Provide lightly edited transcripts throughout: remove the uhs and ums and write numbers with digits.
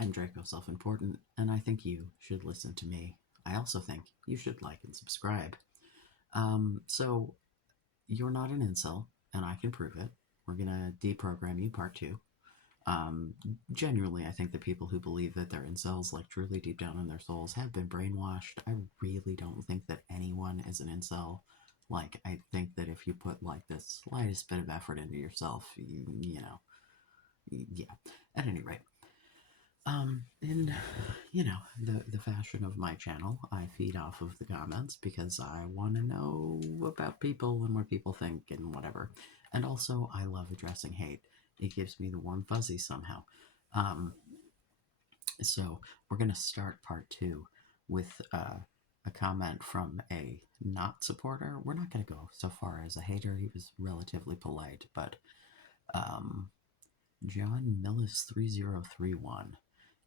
I'm Draco Self Important, and I think you should listen to me. I also think you should like and subscribe. So, you're not an incel, and I can prove it. We're gonna deprogram you, part two. Um, Genuinely, I think the people who believe that they're incels, like truly deep down in their souls, have been brainwashed. I really don't think that anyone is an incel. Like, I think that if you put like the slightest bit of effort into yourself, yeah. At any rate, in the fashion of my channel, I feed off of the comments because I want to know about people and what people think and whatever. And also, I love addressing hate. It gives me the warm fuzzies somehow. Um, so we're gonna start part two with a comment from a not supporter. We're not gonna go so far as a hater. He was relatively polite, but um, John Millis 3031.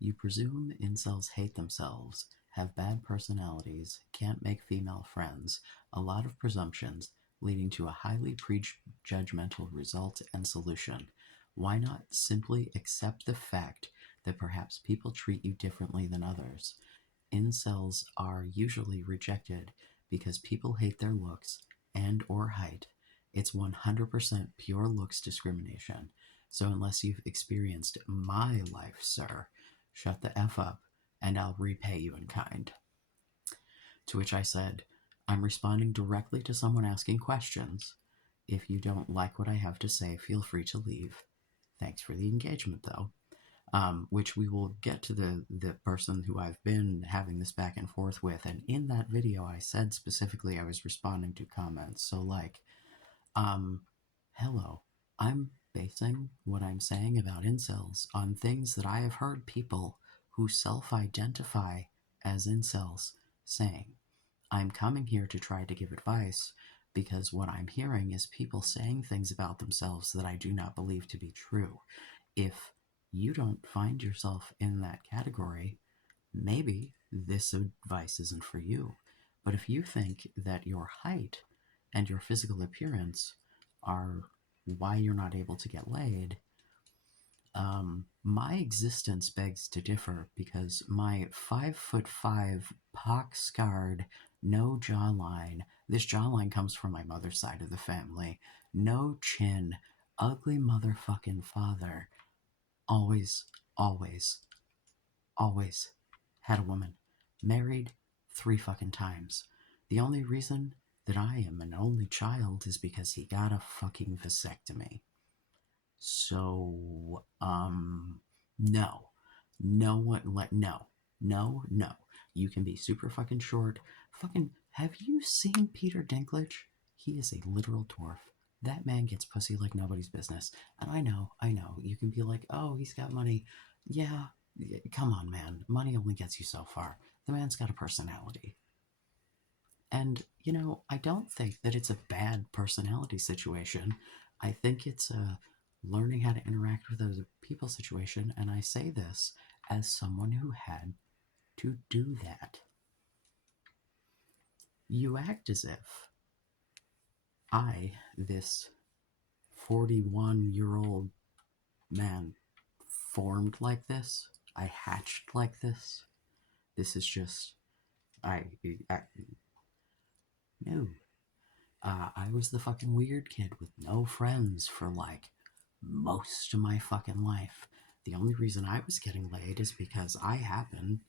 You presume incels hate themselves, have bad personalities, can't make female friends, a lot of presumptions, leading to a highly prejudgmental result and solution. Why not simply accept the fact that perhaps people treat you differently than others? Incels are usually rejected because people hate their looks and or height. It's 100% pure looks discrimination. So unless you've experienced my life, sir, shut the F up and I'll repay you in kind. To which I said, I'm responding directly to someone asking questions. If you don't like what I have to say, feel free to leave. Thanks for the engagement, though. Which we will get to the person who I've been having this back and forth with. And in that video, I said specifically I was responding to comments. So, like, um, hello, I'm basing what I'm saying about incels on things that I have heard people who self identify as incels saying. I'm coming here to try to give advice because what I'm hearing is people saying things about themselves that I do not believe to be true. If you don't find yourself in that category, maybe this advice isn't for you. But if you think that your height and your physical appearance are why you're not able to get laid, my existence begs to differ because my 5'5", pock-scarred, no jawline. This jawline comes from my mother's side of the family. No chin, ugly motherfucking father. Always, always, always had a woman. Married 3 fucking times. The only reason that I am an only child is because he got a fucking vasectomy. So, no. No one, like, no. No, no. You can be super fucking short. Fucking, have you seen Peter Dinklage? He is a literal dwarf. That man gets pussy like nobody's business. And I know, you can be like, oh, he's got money. Yeah, come on, man. Money only gets you so far. The man's got a personality. And, I don't think that it's a bad personality situation. I think it's a learning how to interact with other people situation. And I say this as someone who had to do that. You act as if this 41-year-old man, formed like this. I hatched like this. This is just, I no. I was the fucking weird kid with no friends for like most of my fucking life. The only reason I was getting laid is because I happen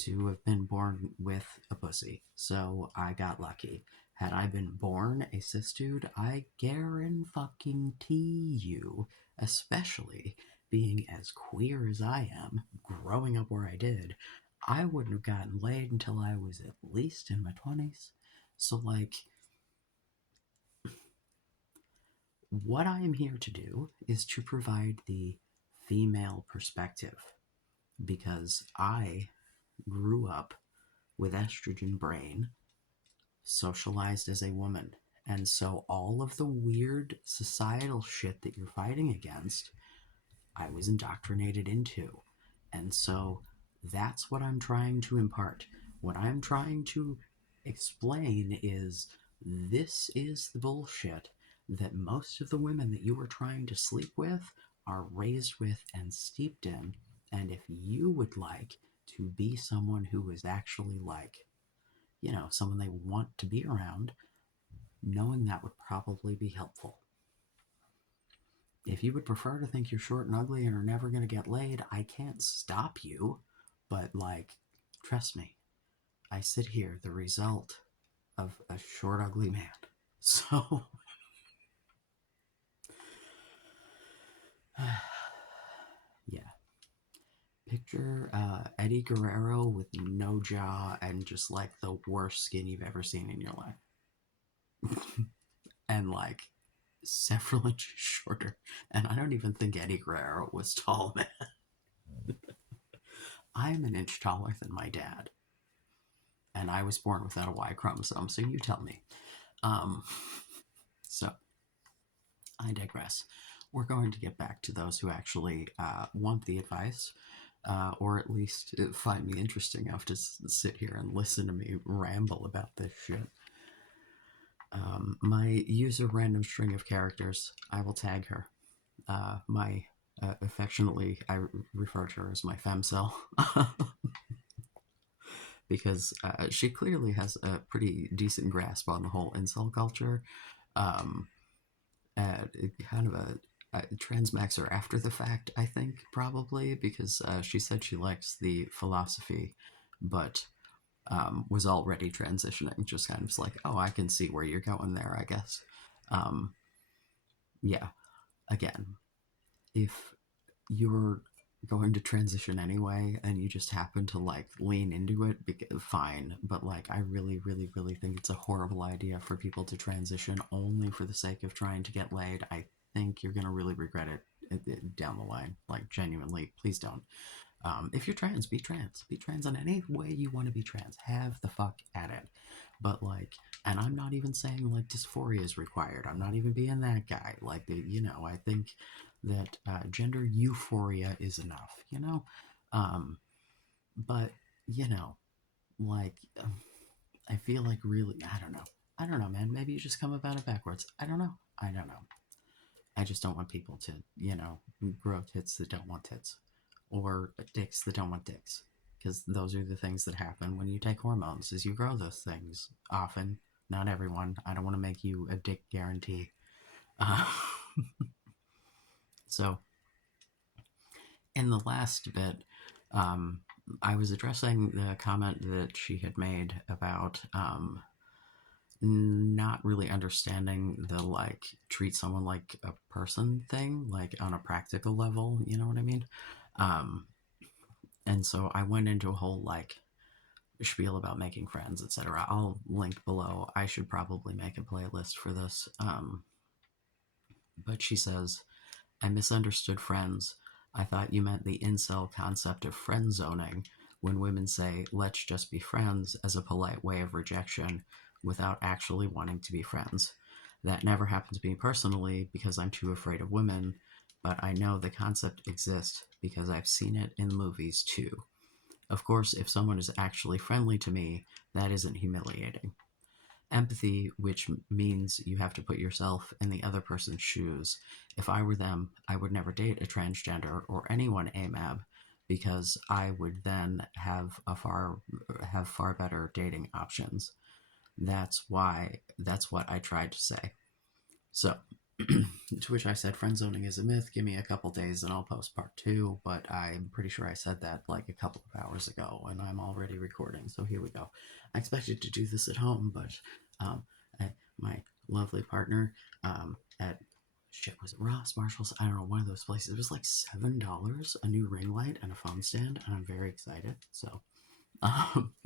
to have been born with a pussy. So I got lucky. Had I been born a cis dude, I guarantee you, especially being as queer as I am, growing up where I did, I wouldn't have gotten laid until I was at least in my 20s. So, like, what I am here to do is to provide the female perspective because I grew up with estrogen brain, socialized as a woman. And so all of the weird societal shit that you're fighting against, I was indoctrinated into. And so that's what I'm trying to impart. What I'm trying to explain is this is the bullshit that most of the women that you are trying to sleep with are raised with and steeped in. And if you would like to be someone who is actually like, someone they want to be around, knowing that would probably be helpful. If you would prefer to think you're short and ugly and are never going to get laid, I can't stop you. But, like, trust me, I sit here the result of a short, ugly man. So, yeah. Picture Eddie Guerrero with no jaw and just like the worst skin you've ever seen in your life. And like several inches shorter. And I don't even think Eddie Guerrero was tall, man. I'm an inch taller than my dad. And I was born without a Y chromosome, so you tell me. Um, so I digress. We're going to get back to those who actually want the advice, or at least find me interesting enough to sit here and listen to me ramble about this shit. My user random string of characters, I will tag her. My affectionately, I refer to her as my femcel. Because she clearly has a pretty decent grasp on the whole incel culture. Um, kind of a transmax her after the fact, I think, probably, because she said she likes the philosophy, but was already transitioning, just kind of like, oh, I can see where you're going there, I guess. Um, yeah, again, if you're going to transition anyway and you just happen to like lean into it, fine, but like I really really really think it's a horrible idea for people to transition only for the sake of trying to get laid. I think you're gonna really regret it down the line, like genuinely. Please don't. If you're trans, be trans. Be trans in any way you want to be trans. Have the fuck at it. But like, and I'm not even saying like dysphoria is required. I'm not even being that guy. Like, I think that gender euphoria is enough. But like, I feel like really, I don't know. I don't know, man. Maybe you just come about it backwards. I don't know. I don't know. I just don't want people to, grow tits that don't want tits, or dicks that don't want dicks, because those are the things that happen when you take hormones. Is you grow those things often. Not everyone. I don't want to make you a dick guarantee. Uh, so, in the last bit, um, I was addressing the comment that she had made about not really understanding the like treat someone like a person thing, like on a practical level. You know what I mean? Um, and so I went into a whole like spiel about making friends, etc. I'll link below. I should probably make a playlist for this. But she says, I misunderstood friends. I thought you meant the incel concept of friend zoning when women say, let's just be friends, as a polite way of rejection without actually wanting to be friends. That never happened to me personally because I'm too afraid of women, but I know the concept exists because I've seen it in movies too. Of course, if someone is actually friendly to me, that isn't humiliating. Empathy, which means you have to put yourself in the other person's shoes. If I were them, I would never date a transgender or anyone AMAB because I would then have far better dating options. That's what I tried to say. So, to which I said, friend zoning is a myth. Give me a couple days and I'll post part two. But I'm pretty sure I said that like a couple of hours ago, and I'm already recording. So here we go. I expected to do this at home, but um, my lovely partner at shit, was it Ross, Marshalls? I don't know, one of those places. It was like $7, a new ring light and a phone stand, and I'm very excited. So.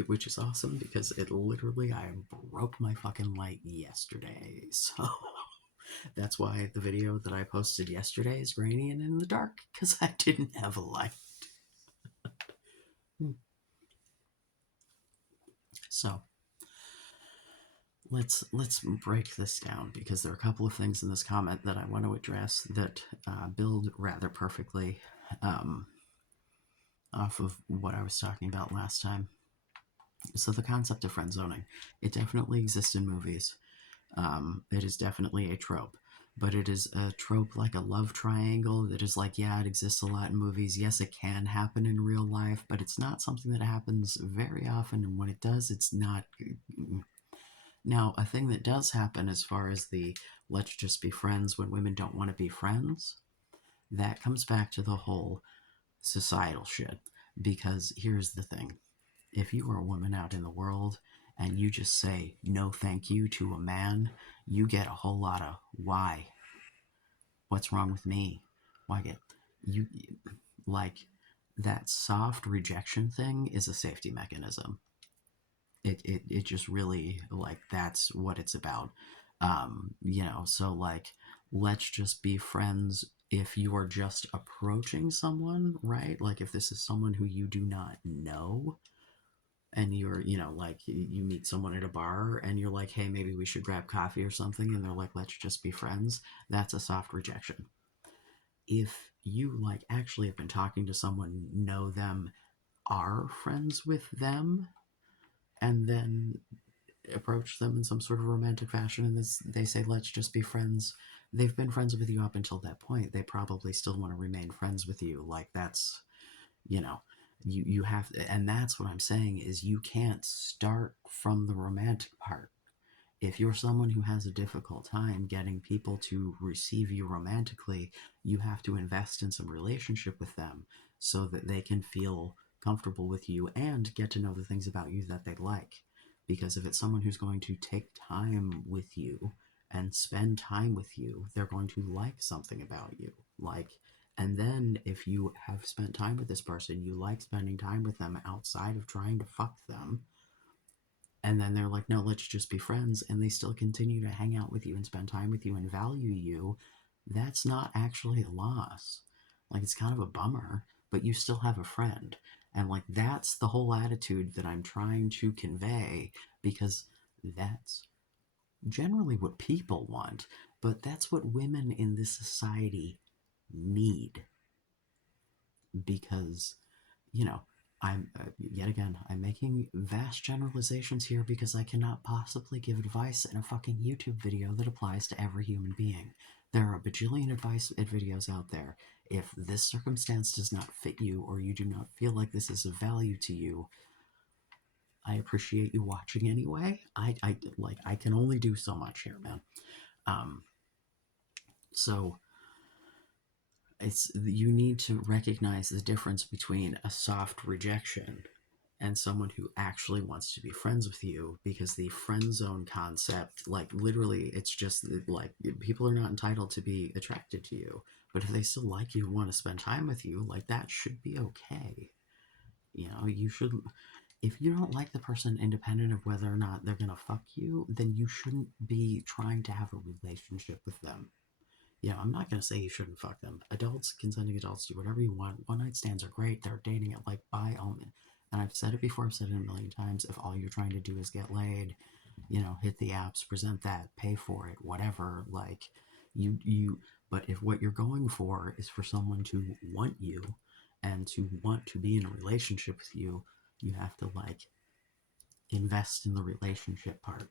Which is awesome because it literally, I broke my fucking light yesterday. So that's why the video that I posted yesterday is grainy and in the dark, because I didn't have a light. So let's break this down, because there are a couple of things in this comment that I want to address that build rather perfectly off of what I was talking about last time. So the concept of friend zoning, it definitely exists in movies. It is definitely a trope. but it is a trope like a love triangle that is like, yeah, it exists a lot in movies. Yes, it can happen in real life, but it's not something that happens very often. And when it does, it's not. Now, a thing that does happen as far as the let's just be friends when women don't want to be friends, that comes back to the whole societal shit. Because here's the thing, if you are a woman out in the world and you just say no thank you to a man, you get a whole lot of why? What's wrong with me? Why get you like that soft rejection thing is a safety mechanism. It just really like that's what it's about. So like let's just be friends if you are just approaching someone, right? Like if this is someone who you do not know and you're, like you meet someone at a bar and you're like, hey, maybe we should grab coffee or something, and they're like, let's just be friends. That's a soft rejection. If you like actually have been talking to someone, know them, are friends with them, and then approach them in some sort of romantic fashion and they say let's just be friends, they've been friends with you up until that point, they probably still want to remain friends with you. Like that's, you know you have, and that's what I'm saying is you can't start from the romantic part. If you're someone who has a difficult time getting people to receive you romantically, you have to invest in some relationship with them so that they can feel comfortable with you and get to know the things about you that they like. Because if it's someone who's going to take time with you and spend time with you, they're going to like something about you. Like, and then if you have spent time with this person, you like spending time with them outside of trying to fuck them, and then they're like, no, let's just be friends, and they still continue to hang out with you and spend time with you and value you, that's not actually a loss. Like, it's kind of a bummer, but you still have a friend. And, like, that's the whole attitude that I'm trying to convey, because that's generally what people want, but that's what women in this society need. Because you know, I'm yet again, I'm making vast generalizations here because I cannot possibly give advice in a fucking YouTube video that applies to every human being. There are a bajillion advice videos out there. If this circumstance does not fit you or you do not feel like this is of value to you, I appreciate you watching anyway. I can only do so much here, man. Um, so it's you need to recognize the difference between a soft rejection and someone who actually wants to be friends with you, because the friend zone concept, like literally it's just like people are not entitled to be attracted to you, but if they still like you and want to spend time with you, like that should be okay. You should, if you don't like the person independent of whether or not they're gonna fuck you, then you shouldn't be trying to have a relationship with them. I'm not gonna say you shouldn't fuck them. Adults, consenting adults, do whatever you want. One night stands are great. They're dating it, like by all means. And I've said it before. I've said it a million times. If all you're trying to do is get laid, hit the apps, present that, pay for it, whatever. Like you. But if what you're going for is for someone to want you and to want to be in a relationship with you, you have to like invest in the relationship part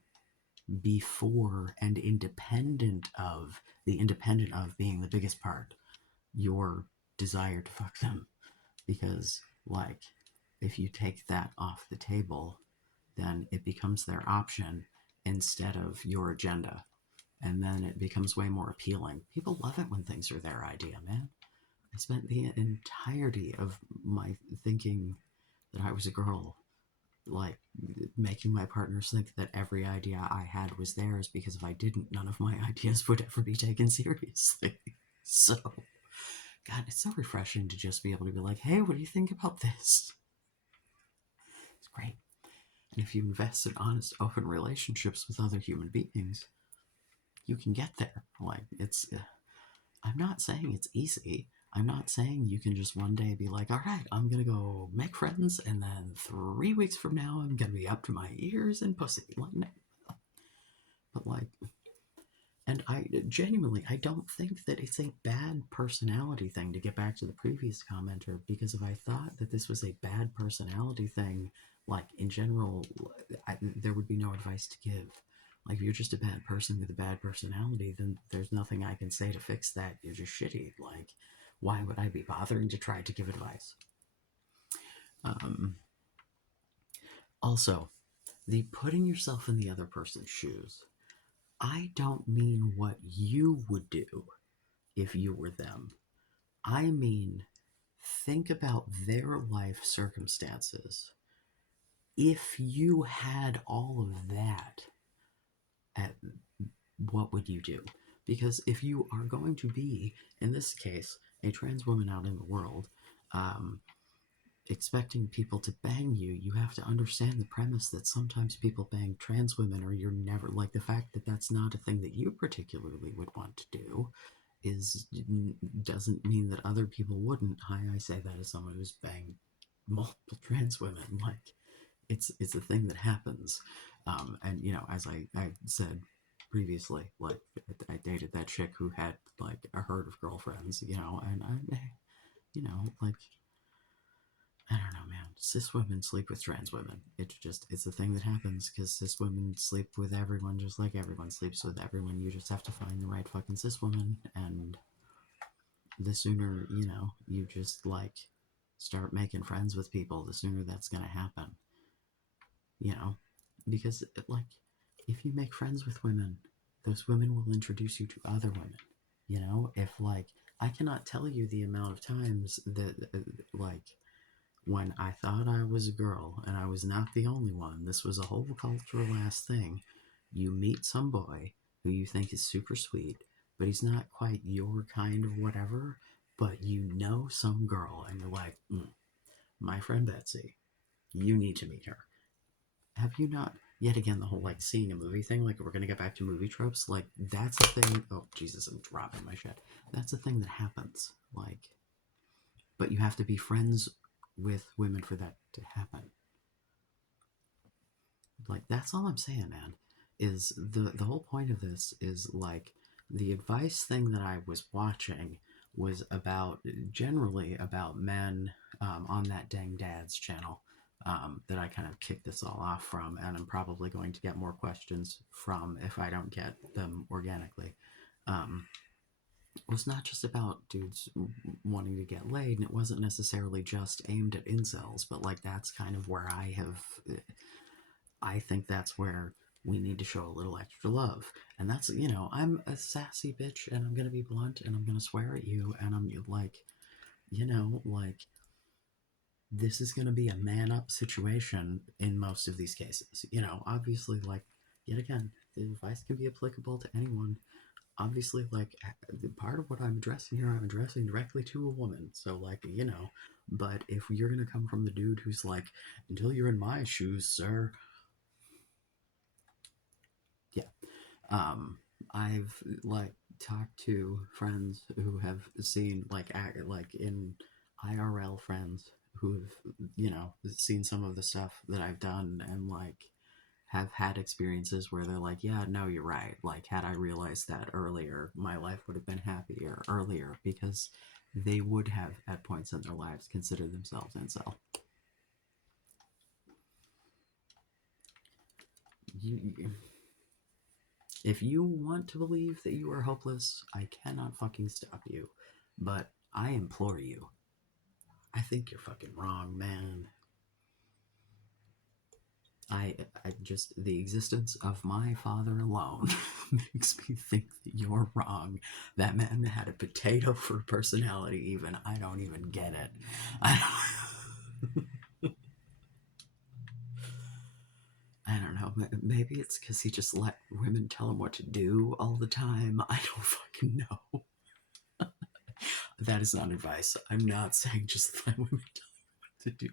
before and independent of being the biggest part, your desire to fuck them. Because like if you take that off the table, then it becomes their option instead of your agenda, and then it becomes way more appealing. People love it when things are their idea, man. I spent the entirety of my thinking that I was a girl, like making my partners think that every idea I had was theirs, because if I didn't, none of my ideas would ever be taken seriously. So, God, it's so refreshing to just be able to be like, hey, what do you think about this? It's great. And if you invest in honest, open relationships with other human beings, you can get there. Like, I'm not saying it's easy. I'm not saying you can just one day be like, all right, I'm going to go make friends, and then 3 weeks from now, I'm going to be up to my ears in pussy. Like, no. But, like, and I genuinely, I don't think that it's a bad personality thing, to get back to the previous commenter, because if I thought that this was a bad personality thing, like, in general, there would be no advice to give. Like, if you're just a bad person with a bad personality, then there's nothing I can say to fix that. You're just shitty. Like, why would I be bothering to try to give advice? Um, Also, the putting yourself in the other person's shoes. I don't mean what you would do if you were them. I mean, think about their life circumstances. If you had all of that, at, what would you do? Because if you are going to be, in this case, a trans woman out in the world, um, expecting people to bang you, you have to understand the premise that sometimes people bang trans women, or you're never, like, the fact that that's not a thing that you particularly would want to do is doesn't mean that other people wouldn't. I say that as someone who's banged multiple trans women. Like, it's a thing that happens. And as I said previously, like, I dated that chick who had like a herd of girlfriends, and like, I don't know, man. Cis women sleep with trans women. It's a thing that happens because cis women sleep with everyone just like everyone sleeps with everyone. You just have to find the right fucking cis woman, and the sooner, you just like start making friends with people, the sooner that's gonna happen. You know, because like, if you make friends with women, those women will introduce you to other women. If like, I cannot tell you the amount of times that like, when I thought I was a girl, and I was not the only one, this was a whole cultural ass thing. You meet some boy who you think is super sweet, but he's not quite your kind of whatever, but some girl, and you're like, my friend Betsy, you need to meet her. Have you not? Yet again, the whole like seeing a movie thing, like, we're gonna get back to movie tropes, like, that's a thing. Oh, Jesus, I'm dropping my shit. That's a thing that happens. Like, but you have to be friends with women for that to happen. Like, that's all I'm saying, man. Is the whole point of this is like, the advice thing that I was watching was about, generally about men, on that Dang Dad's channel, that I kind of kicked this all off from, and I'm probably going to get more questions from if I don't get them organically. Um, was not just about dudes wanting to get laid, and it wasn't necessarily just aimed at incels, but like, that's kind of where I think that's where we need to show a little extra love. And that's, I'm a sassy bitch, and I'm going to be blunt, and I'm going to swear at you, and I'm like, like, this is going to be a man up situation in most of these cases. Obviously, like, yet again, the advice can be applicable to anyone. Obviously, like, part of what I'm addressing here, I'm addressing directly to a woman. So, like, but if you're going to come from the dude who's like, until you're in my shoes, sir. Yeah. Um, I've like talked to friends who have seen, like, like in IRL friends who've seen some of the stuff that I've done, and like, have had experiences where they're like, yeah, no, you're right. Like, had I realized that earlier, my life would have been happier earlier, because they would have at points in their lives considered themselves incel. You, if you want to believe that you are hopeless, I cannot fucking stop you. But I implore you, I think you're fucking wrong, man. I just, the existence of my father alone makes me think that you're wrong. That man had a potato for personality, even. I don't even get it. I don't know. Maybe it's because he just let women tell him what to do all the time. I don't fucking know. That is not advice. I'm not saying just let women tell you what to do.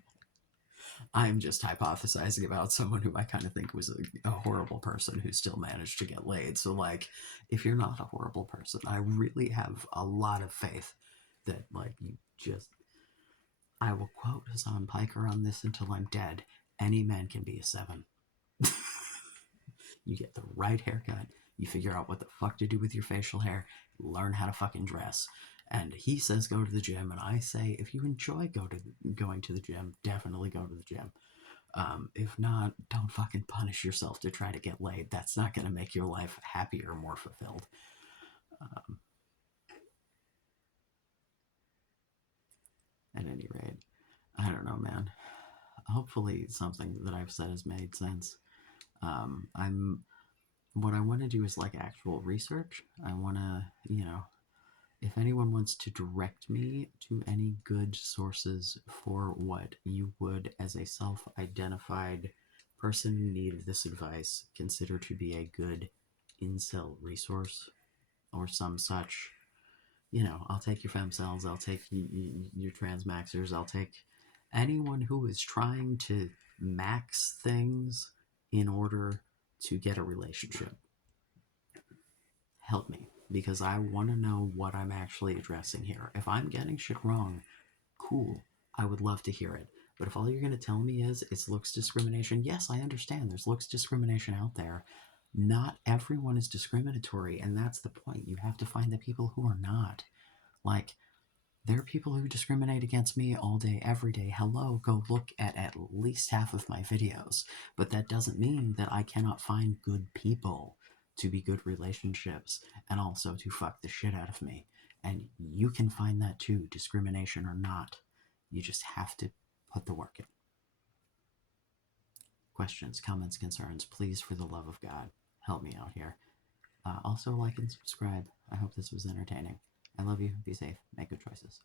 I'm just hypothesizing about someone who I kind of think was a horrible person who still managed to get laid. So, like, if you're not a horrible person, I really have a lot of faith that, like, you just. I will quote Hassan Piker on this until I'm dead. Any man can be a 7. You get the right haircut, you figure out what the fuck to do with your facial hair, learn how to fucking dress. And he says go to the gym, and I say if you enjoy going to the gym, definitely go to the gym. If not, don't fucking punish yourself to try to get laid. That's not going to make your life happier or more fulfilled. Um, at any rate, I don't know, man. Hopefully, something that I've said has made sense. I'm what I want to do is like actual research. I want to, if anyone wants to direct me to any good sources for what you would, as a self identified person in need of this advice, consider to be a good incel resource or some such, I'll take your femcells, I'll take your transmaxers, I'll take anyone who is trying to max things in order to get a relationship. Help me, because I want to know what I'm actually addressing here. If I'm getting shit wrong, cool. I would love to hear it. But if all you're going to tell me is it's looks discrimination, yes, I understand there's looks discrimination out there. Not everyone is discriminatory, and that's the point. You have to find the people who are not. Like, there are people who discriminate against me all day, every day. Hello, go look at least half of my videos. But that doesn't mean that I cannot find good people to be good relationships and also to fuck the shit out of me. And you can find that too, discrimination or not. You just have to put the work in. Questions, comments, concerns, please, for the love of God, help me out here. Also, like and subscribe. I hope this was entertaining. I love you. Be safe. Make good choices.